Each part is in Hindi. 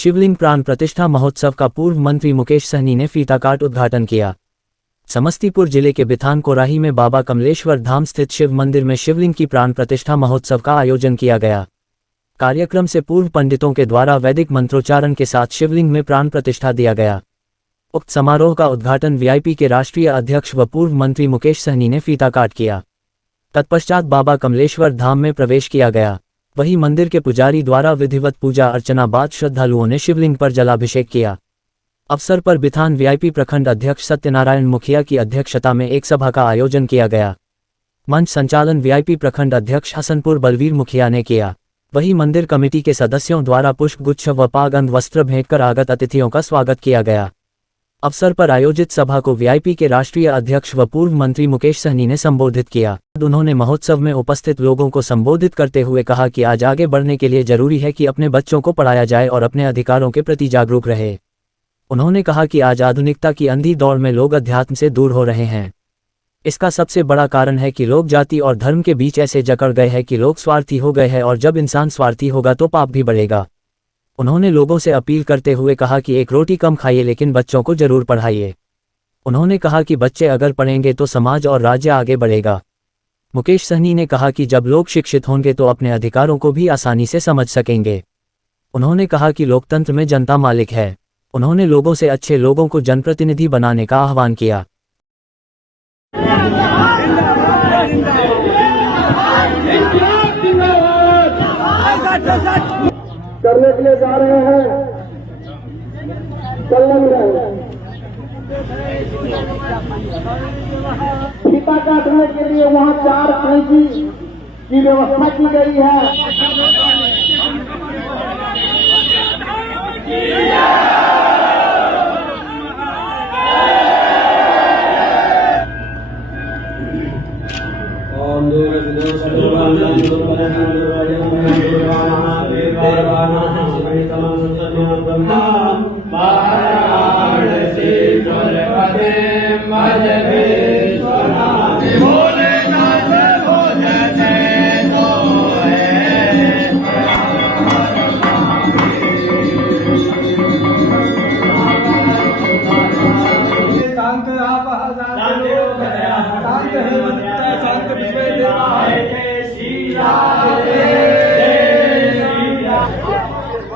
शिवलिंग प्राण प्रतिष्ठा महोत्सव का पूर्व मंत्री मुकेश सहनी ने फीता काट उद्घाटन किया। समस्तीपुर जिले के बिथान कोराही में बाबा कमलेश्वर धाम स्थित शिव मंदिर में शिवलिंग की प्राण प्रतिष्ठा महोत्सव का आयोजन किया गया। कार्यक्रम से पूर्व पंडितों के द्वारा वैदिक मंत्रोच्चारण के साथ शिवलिंग में प्राण प्रतिष्ठा दिया गया। उक्त समारोह का उद्घाटन वीआईपी के राष्ट्रीय अध्यक्ष व पूर्व मंत्री मुकेश सहनी ने फीता काट किया। तत्पश्चात बाबा कमलेश्वर धाम में प्रवेश किया गया। वहीं मंदिर के पुजारी द्वारा विधिवत पूजा अर्चना बाद श्रद्धालुओं ने शिवलिंग पर जलाभिषेक किया। अवसर पर बिथान वीआईपी प्रखंड अध्यक्ष सत्यनारायण मुखिया की अध्यक्षता में एक सभा का आयोजन किया गया। मंच संचालन वीआईपी प्रखंड अध्यक्ष हसनपुर बलवीर मुखिया ने किया। वहीं मंदिर कमेटी के सदस्यों द्वारा पुष्पगुच्छ व पागंद वस्त्र भेंट कर आगत अतिथियों का स्वागत किया गया। अवसर पर आयोजित सभा को वीआईपी के राष्ट्रीय अध्यक्ष व पूर्व मंत्री मुकेश सहनी ने संबोधित किया। उन्होंने महोत्सव में उपस्थित लोगों को संबोधित करते हुए कहा कि आज आगे बढ़ने के लिए जरूरी है कि अपने बच्चों को पढ़ाया जाए और अपने अधिकारों के प्रति जागरूक रहे। उन्होंने कहा कि आज आधुनिकता की अंधी दौड़ में लोग अध्यात्म से दूर हो रहे हैं। इसका सबसे बड़ा कारण है कि लोग जाति और धर्म के बीच ऐसे जकड़ गए हैं कि लोग स्वार्थी हो गए हैं और जब इंसान स्वार्थी होगा तो पाप भी बढ़ेगा। उन्होंने लोगों से अपील करते हुए कहा कि एक रोटी कम खाइए लेकिन बच्चों को जरूर पढ़ाइए। उन्होंने कहा कि बच्चे अगर पढ़ेंगे तो समाज और राज्य आगे बढ़ेगा। मुकेश सहनी ने कहा कि जब लोग शिक्षित होंगे तो अपने अधिकारों को भी आसानी से समझ सकेंगे। उन्होंने कहा कि लोकतंत्र में जनता मालिक है। उन्होंने लोगों से अच्छे लोगों को जनप्रतिनिधि बनाने का आह्वान किया। करने के लिए जा रहे हैं, चलने में फीता काटने के लिए वहां 4 कैंची की व्यवस्था की गई है।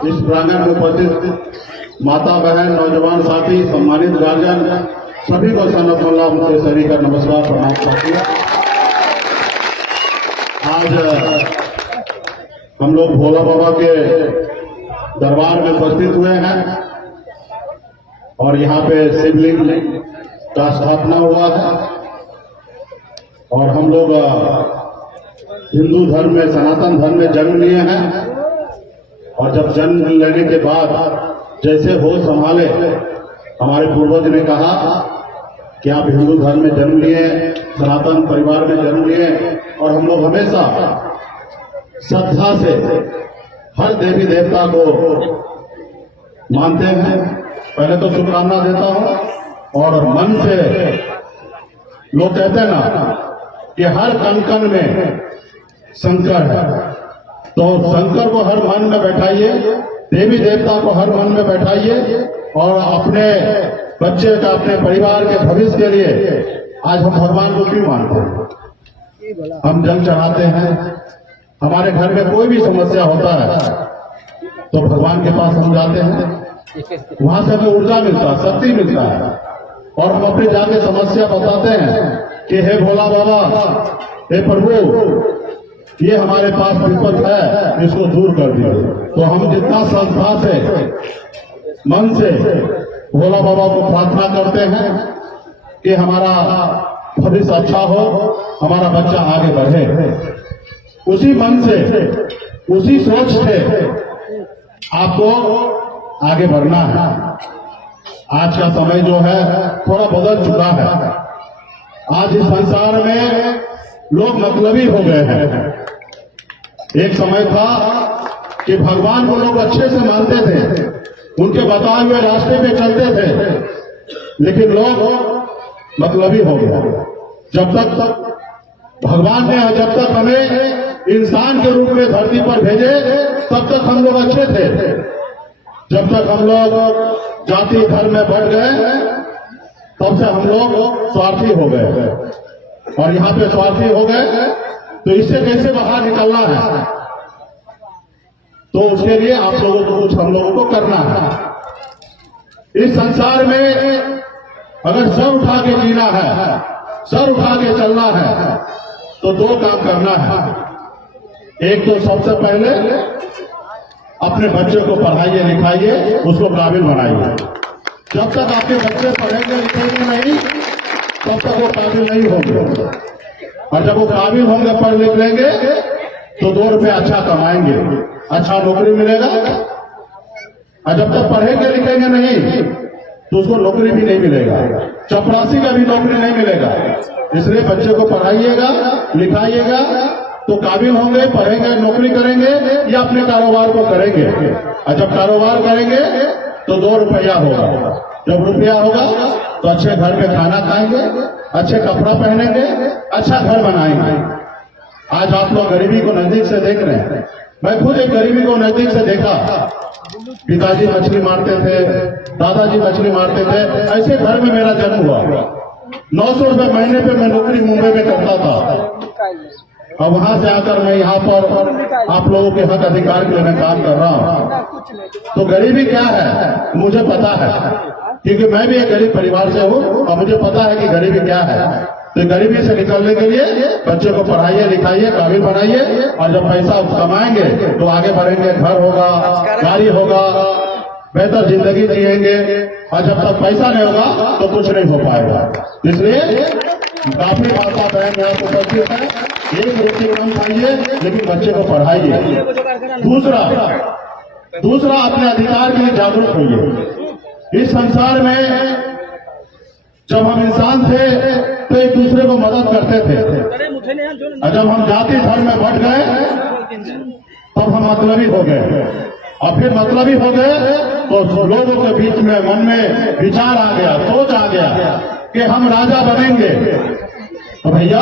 इस प्रांगण में उपस्थित माता बहन नौजवान साथी सम्मानित गार्जियन सभी को सन्नतुल्लाह मुकेश सहनी का नमस्कार प्रणाम करती है। आज हम लोग भोला बाबा के दरबार में उपस्थित हुए हैं और यहाँ पे शिवलिंग का स्थापना हुआ है और हम लोग हिंदू धर्म में सनातन धर्म में जन्म लिए हैं और जब जन्म लेने के बाद जैसे होश संभाले हमारे पूर्वज ने कहा कि आप हिंदू धर्म में जन्म लिए, सनातन परिवार में जन्म लिए और हम लोग हमेशा श्रद्धा से हर देवी देवता को मानते हैं। पहले तो शुभकामना देता हूं और मन से लोग कहते हैं ना कि हर कण कण में शंकर है, तो शंकर को हर मन में बैठाइए, देवी देवता को हर मन में बैठाइए और अपने बच्चे का, अपने परिवार के भविष्य के लिए आज हम भगवान को क्यों मानते हैं? हम जल चढ़ाते हैं। हमारे घर में कोई भी समस्या होता है तो भगवान के पास हम जाते हैं, वहां से हमें ऊर्जा मिलता है, शक्ति मिलता है और हम अपने जाके समस्या बताते हैं कि हे भोला बाबा, हे प्रभु, ये हमारे पास विपद है, इसको दूर कर दिया। तो हम जितना श्रद्धा से मन से भोला बाबा को प्रार्थना करते हैं कि हमारा भविष्य अच्छा हो, हमारा बच्चा आगे बढ़े, उसी मन से, उसी सोच से आपको आगे बढ़ना है। आज का समय जो है थोड़ा बदल चुका है। आज इस संसार में लोग मतलबी हो गए हैं। एक समय था कि भगवान को लोग अच्छे से मानते थे, उनके बताए हुए रास्ते पे चलते थे, लेकिन लोग मतलबी हो गए। जब तक भगवान ने जब तक हमें इंसान के रूप में धरती पर भेजे तब तक हम लोग अच्छे थे, जब तक हम लोग जाति धर्म में बढ़ गए तब से हम लोग स्वार्थी हो गए, और यहाँ पे स्वार्थी हो गए तो इससे कैसे बाहर निकलना है, तो उसके लिए आप लोगों को कुछ हम लोगों को करना है। इस संसार में अगर सर उठा के जीना है, सर उठा के चलना है, तो दो काम करना है। एक तो सबसे पहले अपने बच्चे को पढ़ाइए लिखाइए, उसको काबिल बनाइए। जब तक आपके बच्चे पढ़ेंगे लिखेंगे नहीं तब तक वो काबिल नहीं होंगे, और जब वो काबिल होंगे पढ़ लिख लेंगे तो 2 रुपये अच्छा कमाएंगे, अच्छा नौकरी मिलेगा। और जब तक पढ़ेंगे लिखेंगे नहीं तो उसको नौकरी भी नहीं मिलेगा, चपरासी का भी नौकरी नहीं मिलेगा। इसलिए बच्चे को पढ़ाइएगा लिखाइएगा तो काबिल होंगे, पढ़ेंगे, नौकरी करेंगे या अपने कारोबार को करेंगे। और जब कारोबार करेंगे तो 2 रुपया होगा, जब रुपया होगा तो अच्छे घर में खाना खाएंगे, अच्छे कपड़ा पहनेंगे, अच्छा घर बनाएंगे। आज आप लोग गरीबी को नजदीक से देख रहे हैं, मैं खुद एक गरीबी को नजदीक से देखा। पिताजी मछली मारते थे, दादाजी मछली मारते थे, ऐसे घर में मेरा जन्म हुआ। 900 रुपये महीने पे मैं नौकरी मुंबई में करता था, और वहां से आकर मैं यहाँ पर आप लोगों के हक अधिकार के लिए मैं काम कर रहा हूँ। तो गरीबी क्या है मुझे पता है, क्योंकि मैं भी एक गरीब परिवार से हूँ और मुझे पता है कि गरीबी क्या है। तो गरीबी से निकलने के लिए बच्चे को पढ़ाइए लिखाइए, काबिल बनाइए, और जब पैसा कमाएंगे तो आगे बढ़ेंगे, घर होगा, गाड़ी होगा, बेहतर जिंदगी जिएंगे। और जब तक पैसा नहीं होगा तो कुछ नहीं हो पाएगा। इसलिए काफी माता बहन यहाँ पर उपस्थित है, एक रोटी कम खाइए लेकिन बच्चे को पढ़ाइए। दूसरा अपने अधिकार के लिए जागरूक होइए। इस संसार में जब हम इंसान थे तो एक दूसरे को मदद करते थे, और जब हम जाति धर्म में बढ़ गए तब हम मतलबी हो गए, और फिर मतलबी हो गए तो लोगों के बीच में मन में विचार आ गया, सोच आ गया कि हम राजा बनेंगे। तो भैया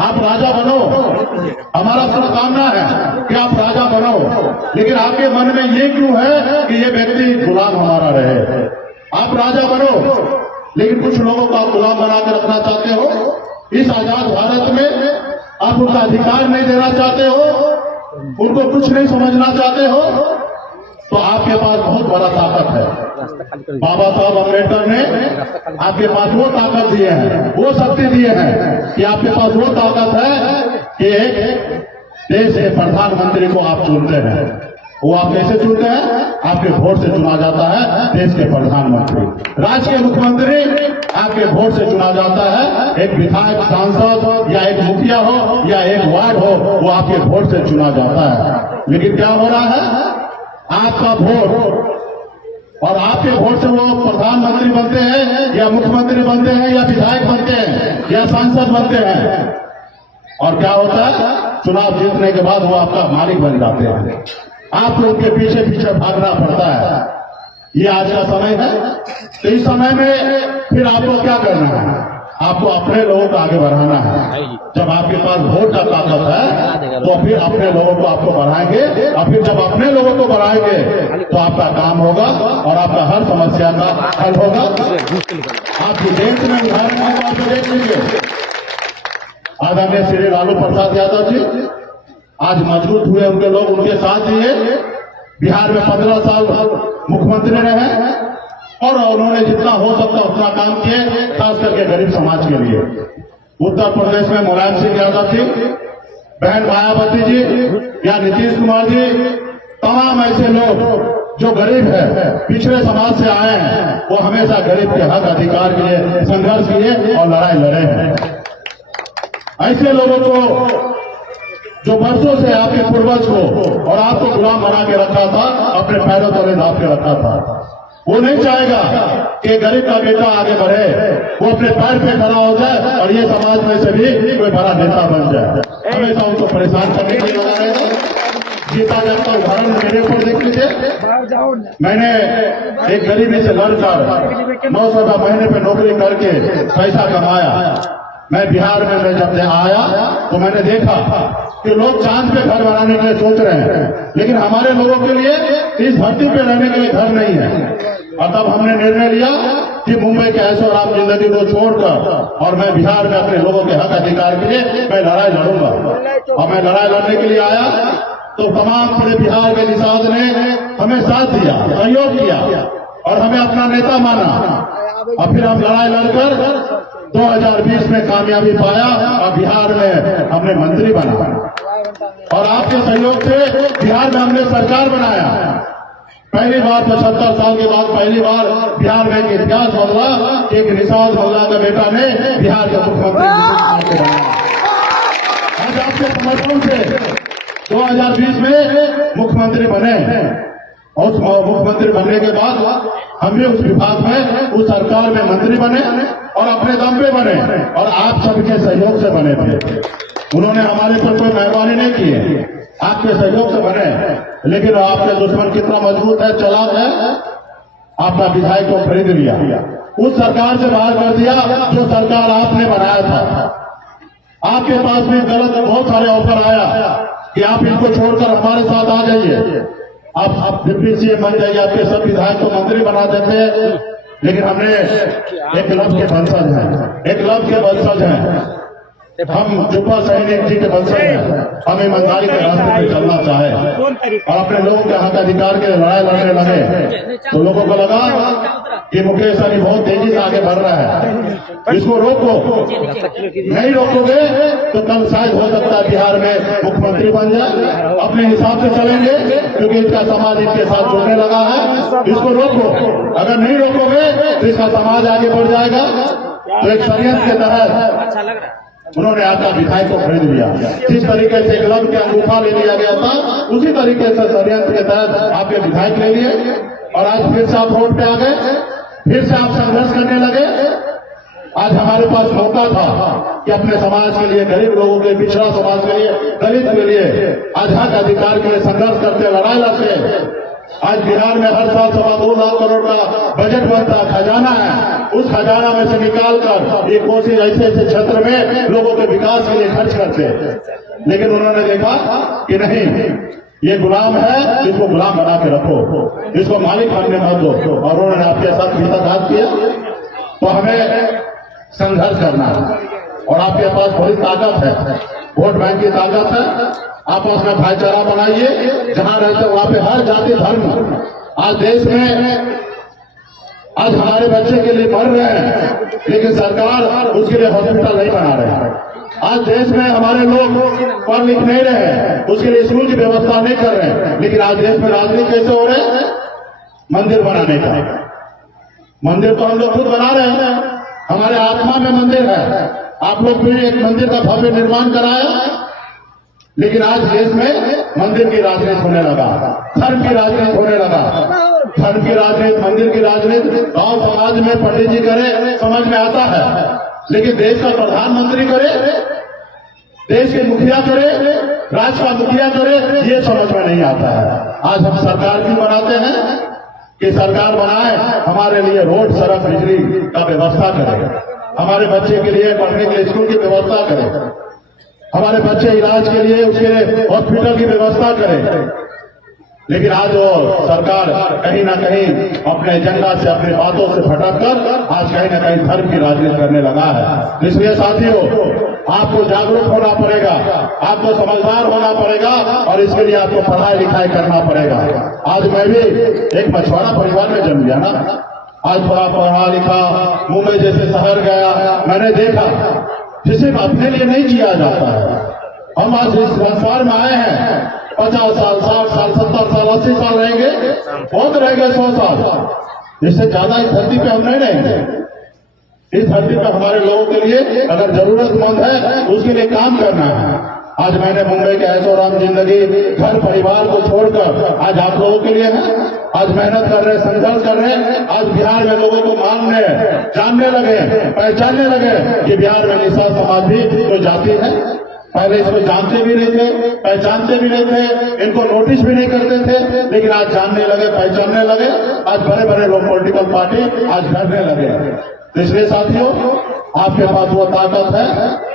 आप राजा बनो, हमारा शुभकामना है कि आप राजा बनो, लेकिन आपके मन में ये क्यों है कि ये व्यक्ति गुलाम हमारा रहे। आप राजा बनो, लेकिन कुछ लोगों को आप गुलाम बना कर रखना चाहते हो। इस आजाद भारत में आप उनका अधिकार नहीं देना चाहते हो, उनको कुछ नहीं समझना चाहते हो, तो आपके पास बहुत बड़ा ताकत है। बाबा साहब अम्बेडकर ने आपके पास वो ताकत दिए हैं, वो शक्ति दिए हैं कि आपके पास वो ताकत है कि एक देश के प्रधानमंत्री को आप चुनते हैं। वो आप कैसे चुनते हैं? आपके वोट से चुना जाता है देश के प्रधानमंत्री। राज्य के मुख्यमंत्री आपके वोट से चुना जाता है। एक विधायक, सांसद या एक मुखिया हो या एक वार्ड हो, वो आपके वोट से चुना जाता है। लेकिन क्या हो रहा है, आपका वोट और आपके वोट से वो प्रधानमंत्री बनते हैं या मुख्यमंत्री बनते हैं या विधायक बनते हैं या सांसद बनते हैं, और क्या होता है, चुनाव जीतने के बाद वो आपका मालिक बन जाते हैं। आपको उनके पीछे पीछे भागना पड़ता है। ये आज का समय है। तो इस समय में फिर आपको क्या करना है? आपको अपने लोगों को आगे बढ़ाना है। जब आपके पास वोट का ताकत है तो फिर अपने लोगों को आपको बढ़ाएंगे, और फिर जब अपने लोगों को बढ़ाएंगे तो आपका काम होगा और आपका हर समस्या का हल होगा। आपकी देश में उदाहरण देख लीजिए, आदरणीय श्री लालू प्रसाद यादव जी आज मजबूत हुए, उनके लोग उनके साथ दिए। बिहार में 15 साल मुख्यमंत्री रहे और उन्होंने जितना हो सकता उतना काम किए, खास करके गरीब समाज के लिए। उत्तर प्रदेश में मुलायम सिंह यादव जी, बहन मायावती जी या नीतीश कुमार जी, तमाम ऐसे लोग जो गरीब है, पिछड़े समाज से आए हैं, वो हमेशा गरीब के हक अधिकार के लिए संघर्ष किए और लड़ाई लड़े हैं। ऐसे लोगों को जो वर्षों से आपके पूर्वज को और आपको गुलाम बना के रखा था, अपने पैरों तले दाब के रखा था, वो नहीं चाहेगा कि गरीब का बेटा आगे बढ़े, वो अपने पैर पे खड़ा हो जाए और ये समाज में से भी कोई बड़ा नेता बन जाए। हमेशा उनको परेशान करने के लिए लगा रहेगा। गीता जब का उदाहरण मेरे ऊपर देख लीजिए। मैंने एक गरीबी से लड़कर 900 महीने पे नौकरी करके पैसा कमाया। मैं बिहार में जब आया तो मैंने देखा कि लोग चांद पे घर बनाने के लिए सोच रहे हैं, लेकिन हमारे लोगों के लिए इस धरती पे रहने के लिए घर नहीं है। और तब हमने निर्णय लिया कि मुंबई के ऐशो आराम जिंदगी को छोड़कर और मैं बिहार में अपने लोगों के हक अधिकार के लिए मैं लड़ाई लड़ूंगा। और मैं लड़ाई लड़ने के लिए आया तो तमाम पूरे बिहार के निषाद ने हमें साथ दिया, सहयोग किया और हमें अपना नेता माना। और फिर हम लड़ाई लड़कर 2020 में कामयाबी पाया और बिहार में हमने मंत्री बना और आपके सहयोग से बिहार में हमने सरकार बनाया। पहली बार 75 साल के बाद पहली बार बिहार में एक इतिहास बदला, एक निषाद मोल्ला का बेटा ने बिहार के मुख्यमंत्री बनाया। आज आपके समर्थन से 2020 में मुख्यमंत्री बने और उस मुख्यमंत्री बनने के बाद हम भी उस विभाग में उस सरकार में मंत्री बने और अपने दम पे बने और आप सबके सहयोग से बने थे। उन्होंने हमारे पर कोई मेहरबानी नहीं की है, आपके सहयोग से बने। लेकिन आपके दुश्मन कितना मजबूत है, चालाक है, आपका विधायक को खरीद लिया, उस सरकार से बाहर कर दिया जो सरकार आपने बनाया था। आपके पास भी गलत बहुत सारे ऑफर आया कि आप इनको छोड़कर हमारे साथ आ जाइए, आप डिप्टी सीएम बन जाइए, आपके सब विधायक को मंत्री बना देते हैं। लेकिन हमने एक लव के वंशज हैं, हम जुब्बा सैनिक जी के वंशज हैं। हम ईमानदारी के रास्ते पे चलना चाहे और अपने लोगों के हक अधिकार के लिए लड़ाई लड़ने लगे तो लोगों को लगा कि मुकेश सहनी बहुत तेजी से आगे बढ़ रहा है, इसको रोको। नहीं रोकोगे तो कल शायद हो सकता है बिहार में मुख्यमंत्री बन जाए। अपने हिसाब से चलेंगे क्योंकि इसका समाज इनके साथ जुड़ने लगा है, इसको रोको। अगर नहीं रोकोगे तो इसका समाज आगे बढ़ जाएगा। तो एक षड्यंत्र के तहत उन्होंने आपका विधायक को खरीद लिया। जिस तरीके से क्लब के अंगूठा ले लिया गया था उसी तरीके से षड्यंत्र के तहत आपके विधायक ले लिए और आज फिर से आप रोड पे आ गए, फिर से आप संघर्ष करने लगे। आज हमारे पास मौका था कि अपने समाज के लिए, गरीब लोगों के, पिछड़ा समाज के लिए, दलित के लिए आज हक अधिकार के लिए संघर्ष करते, लड़ाई लड़ते। आज बिहार में हर साल 2.25 लाख करोड़ का बजट बनता, खजाना है, उस खजाना में से निकालकर ये कोशिश ऐसे क्षेत्र में लोगों के विकास के लिए खर्च करते। लेकिन उन्होंने देखा कि नहीं, ये गुलाम है, इसको गुलाम बना के रखो, इसको मालिक बनने मत दो। और उन्होंने आपके साथ विश्वासघात किया। तो हमें संघर्ष करना है और आपके पास बड़ी ताकत है, वोट बैंक की ताकत है। आपस में भाईचारा बनाइए, जहां रहते वहां पे हर जाति धर्म। आज देश में आज हमारे बच्चे के लिए पढ़ रहे हैं लेकिन सरकार उसके लिए हॉस्पिटल नहीं बना रहे हैं। आज देश में हमारे लोग पढ़ लिख नहीं रहे हैं, उसके लिए स्कूल की व्यवस्था नहीं कर रहे हैं। लेकिन आज देश में राजनीति कैसे हो रहे हैं? मंदिर बनाने का। मंदिर तो हम लोग खुद बना रहे हैं, हमारे आत्मा में मंदिर है। आप लोग भी एक मंदिर का भव्य निर्माण कराया। लेकिन आज देश में मंदिर की राजनीति होने लगा, धर्म की राजनीति होने लगा। धर्म की राजनीति, मंदिर की राजनीति गांव समाज में पंडित जी करे समझ में आता है, लेकिन देश का प्रधानमंत्री करे, देश के मुखिया करे, राज्य का मुखिया करे, ये समझ में नहीं आता है। आज हम सरकार भी बनाते हैं कि सरकार बनाए, हमारे लिए रोड, सड़क, बिजली का व्यवस्था करे, हमारे बच्चे के लिए पढ़ने के लिए स्कूल की व्यवस्था करे, हमारे बच्चे इलाज के लिए उसके हॉस्पिटल की व्यवस्था करें। लेकिन आज वो सरकार कहीं ना कहीं अपने एजेंडा से, अपनी बातों से भटक कर आज कहीं ना कहीं धर्म की राजनीति करने लगा है। इसलिए साथियों, आपको जागरूक होना पड़ेगा, आपको समझदार होना पड़ेगा और इसके लिए आपको पढ़ाई लिखाई करना पड़ेगा। आज मैं भी एक मछुआरा परिवार में जन्म लिया ना, आज थोड़ा पढ़ा लिखा, मुंबई जैसे शहर गया, मैंने देखा जिसे अपने लिए नहीं जिया जाता है। हम आज इस संसार में आए हैं, 50 साल, 60 साल, 70 साल, 80 साल रहेंगे, बहुत रहेंगे 100 साल। इससे ज्यादा इस धरती पे हम नहीं रहेंगे। इस धरती पे हमारे लोगों के लिए अगर जरूरतमंद है उसके लिए काम करना है। आज मैंने मुंबई के ऐशो आराम जिंदगी, घर परिवार को छोड़कर आज आप लोगों के लिए है। आज मेहनत कर रहे, संघर्ष कर रहे हैं। आज बिहार में लोगों को मानने, जानने लगे, पहचानने लगे कि बिहार में निषाद समाज भी कोई जाति है। पहले इसको जानते भी नहीं थे, पहचानते भी नहीं थे, इनको नोटिस भी नहीं करते थे, लेकिन आज जानने लगे, पहचानने लगे। आज बड़े बड़े लोग पॉलिटिकल पार्टी आज करने लगे। तो इसलिए साथियों, आपके पास वो ताकत है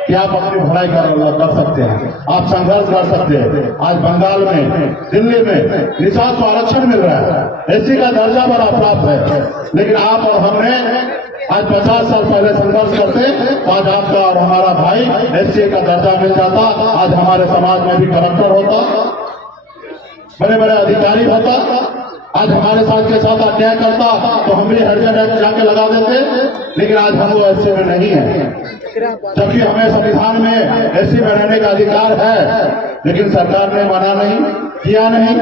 कि आप अपनी भलाई कर सकते हैं, आप संघर्ष कर सकते हैं। आज बंगाल में, दिल्ली में निषाद को आरक्षण मिल रहा है, एससी का दर्जा बड़ा प्राप्त है, लेकिन आप और हमने आज 50 साल पहले संघर्ष करते तो आज आपका और हमारा भाई एससी का दर्जा मिल जाता, आज हमारे समाज में भी कलेक्टर होता, बड़े बड़े अधिकारी होता, आज हमारे साथ के साथ अन्याय करता तो हम भी हर जगह जाके लगा देते, लेकिन आज हम वो ऐसे में नहीं है, जबकि हमें संविधान में ऐसी में रहने का अधिकार है, लेकिन सरकार ने मना नहीं किया नहीं।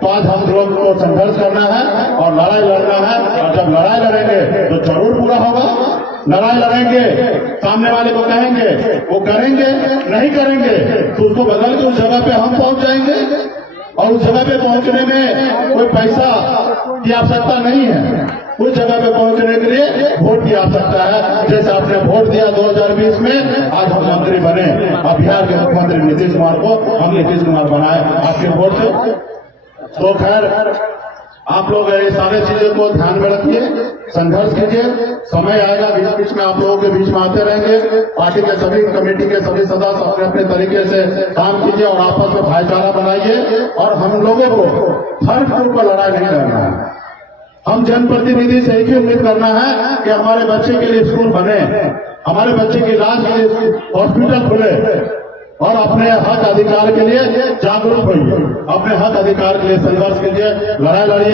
तो आज हम लोग को संघर्ष करना है और लड़ाई लड़ना है, और जब लड़ाई लड़ेंगे तो जरूर पूरा होगा। लड़ाई लड़ेंगे, सामने वाले को कहेंगे, वो करेंगे, नहीं करेंगे तो उसको बदल के उस जगह पे हम पहुंच जाएंगे, और उस जगह पे पहुंचने में कोई पैसा की आवश्यकता नहीं है। उस जगह पे पहुंचने के लिए वोट की आवश्यकता है। जैसे आपने वोट दिया 2020 में, आज हम मंत्री बने, अब बिहार के मुख्यमंत्री नीतीश कुमार को हम नीतीश कुमार बनाए आपके वोट से। तो खैर, आप लोग ये सारे चीजों को ध्यान में रखिए, संघर्ष कीजिए, समय आएगा बीच बीच में आप लोगों के बीच में आते रहेंगे। पार्टी के सभी कमेटी के सभी सदस्य अपने अपने तरीके से काम कीजिए और आपस में भाईचारा बनाइए। और हम लोगों को हर ग्रुप पर लड़ाई नहीं करना है। हम जनप्रतिनिधि से एक ही उम्मीद करना है कि हमारे बच्चे के लिए स्कूल बने, हमारे बच्चे के इलाज के लिए हॉस्पिटल खुले, और अपने हक अधिकार के लिए जागरूक होइए, अपने हक अधिकार के लिए संघर्ष कीजिए, लड़ाई लड़िए।